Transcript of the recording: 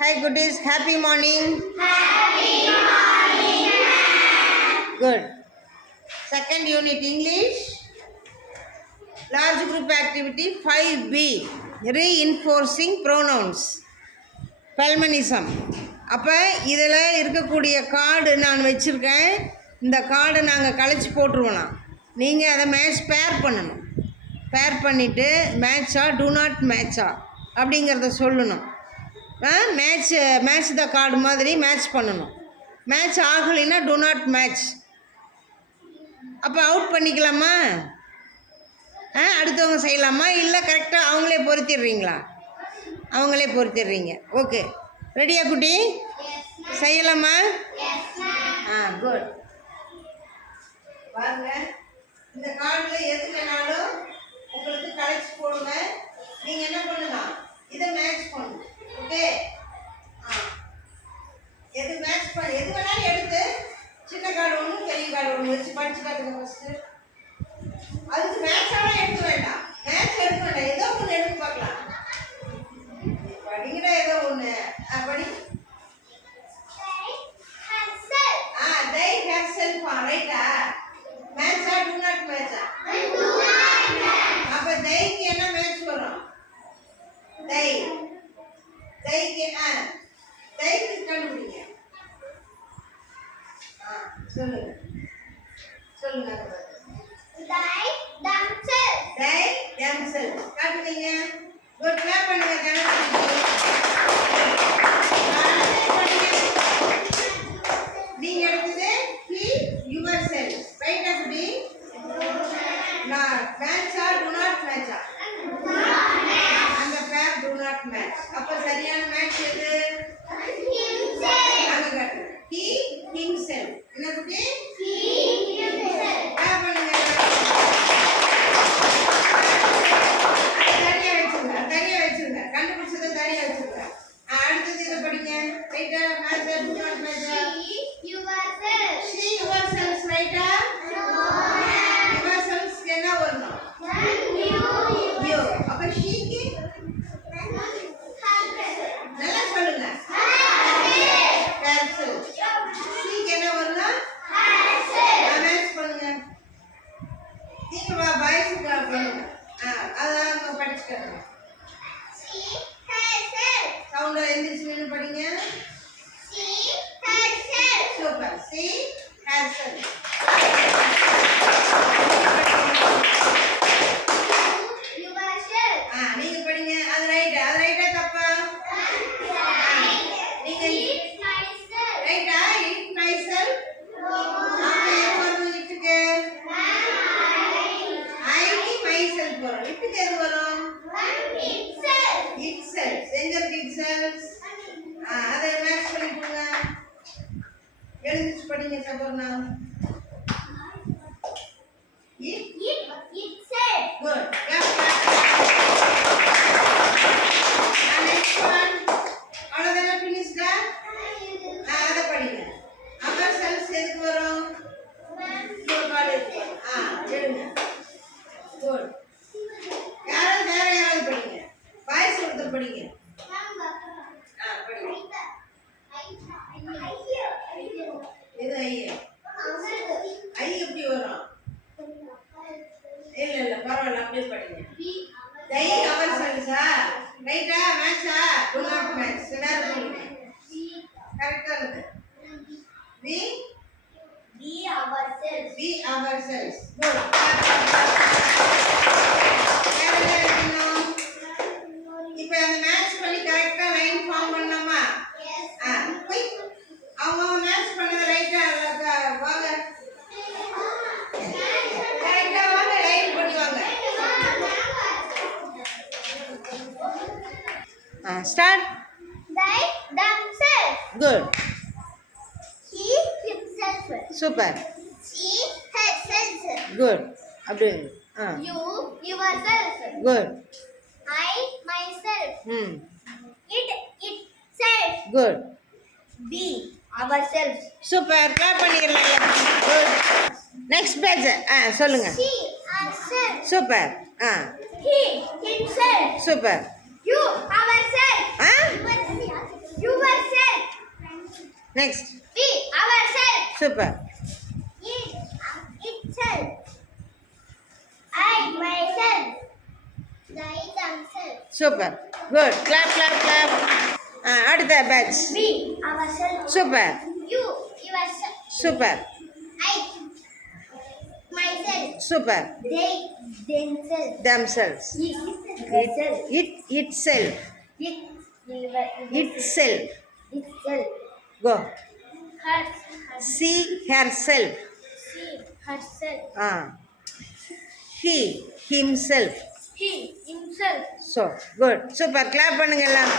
Hi goodies, happy morning. Happy morning. Good. Second unit English. Large group activity 5B. Reinforcing pronouns. Pelmanism. அப்போ இதில் இருக்கக்கூடிய card நான் வச்சுருக்கேன். இந்த கார்டை நாங்கள் கழிச்சு போட்டுருவோம். நீங்கள் அதை பேர் பண்ணணும். பேர் பண்ணிவிட்டு மேட்சா டூ நாட் மேட்சா அப்படிங்கிறத சொல்லணும். மேட்ச் த கார்டு மாதிரி மேட்ச் பண்ணணும். மேட்ச் ஆகலைன்னா டூ நாட் மேட்ச். அப்போ அவுட் பண்ணிக்கலாமா? அடுத்தவங்க செய்யலாமா? இல்லை கரெக்டாக அவங்களே பொருத்திடுறீங்களா? அவங்களே பொருத்திடுறீங்க. ஓகே, ரெடியா குட்டி? செய்யலாமா? குட். பாருங்க, இந்த கார்டில் எது வேணாலும் உங்களுக்கு கலெக்ட் போடுங்க. நீங்கள் என்ன பண்ணலாம், இதை மேட்ச் பண்ணணும். ஓகே, எது மேட்ச் பண்ண எது வேணாலும் எடுத்து சின்ன கார்டு ஒன்று பெரிய கார்டு ஒன்று வச்சு படிச்சு காட்டுங்க ஃபஸ்ட்டு. அதுக்கு மேட்சாலாம் எடுக்க வேண்டாம். மேட்ச் எடுக்க வேண்டாம், ஏதோ ஒன்று எடுத்து பார்க்கலாம். படிங்கடா, ஏதோ ஒன்று படி. they herself ரைட்டா? மேட்சா டூ நாட் மேட்சா? அப்போ தைக்கு என்ன மேட்ச் வரும்? தைக்கு தைக்கு கண்டுபிடிங்க. சொல்லுங்க சொல்லுங்க. they themselves காட்டுவீங்க. குட், கிளாப் பண்ணுங்க. நீங்க எடுத்தது he yourself ரைட்? அப்படி மேட்சா டூ நாட் மேட்சா? அந்த பேர் டூ நாட் மேட்ச். அப்ப சரியான மேட்ச் எது? அங்க காட்டு. he himself. என்ன குட்டி? கிளாப் பண்ணுங்க. தனியா வச்சுருங்க. கண்டுபிடிச்சதை தனியா வச்சுருங்க. அடுத்தது இதை படிங்க. ரைட்டா? மேட்சா டூ நாட் மேட்சா? she yourself ரைட்டா? yourself என்ன வரணும்? you. அப்ப sheக்கு நல்லா சொல்லுங்க. herself. sheக்கு என்ன வரணும்? மேட்ச் பண்ணுங்க. நீங்க பாய்ஸ் பண்ணுங்க. அதான் படிச்சுக்கோங்க. சவுண்ட எந்திரிச்சு நின்று படிங்க. சூப்பர். she herself. நீங்க படிங்க. அது ரைட்டா? அது ரைட்டா தப்பா? நீங்க ரைட்டா? eat myself. அப்ப எது வரும் இட்டுக்கு? ஐக்கு myself வரும். இட்டுக்கு எது வரும்? itself. எங்க இருக்கு itself? அதை மேட்ச் பண்ணி கொடுங்க. எழுந்திருச்சு படிங்க சபர்ணா. Good. Next one. அவ்வளோதானே? ஃபினிஷ்டா? அதை படிங்க. ourselves எதுக்கு வரும்? எடுங்க. Good. யாராவது வேற யாராவது படிங்க. பாய்ஸ் ஒருத்தர் படிங்க. படிங்க. இது ஐயா. ஐ எப்படி வரும்? இல்ல பரவாயில்ல, அப்படியே படிங்க. they ourselves ரைட்டா? மேட்சா டூ நாட் மேட்ச்? வேற சொல்லுங்க. கரெக்டா இருக்கு. we ourselves. Good. இப்போ அந்த மேட்ச் பண்ணி கரெக்டா லைன் ஃபார்ம் பண்ணலாமா? அவங்க மேட்ச் பண்ணது ரைட்டா? வாங்க கரெக்டா வாங்க, லைன் பண்ணி வாங்க. ஸ்டார்ட். குட். சூப்பர். குட். அப்படியே குட். குட். சூப்பர். கிளாப் பண்ணிடலாம். குட். நெக்ஸ்ட் பேஜ் சொல்லுங்க. Super. he himself. Super. You ourselves. ஆ You next We ourselves. Super It itself. I myself. They themselves. Super good clap clap clap அடுத்த batch We ourselves. Super You yourself. Super I myself. Super They themselves. themselves It itself itself. go Her. she herself She herself. he himself He himself. so good super clap பண்ணுங்க எல்லாம்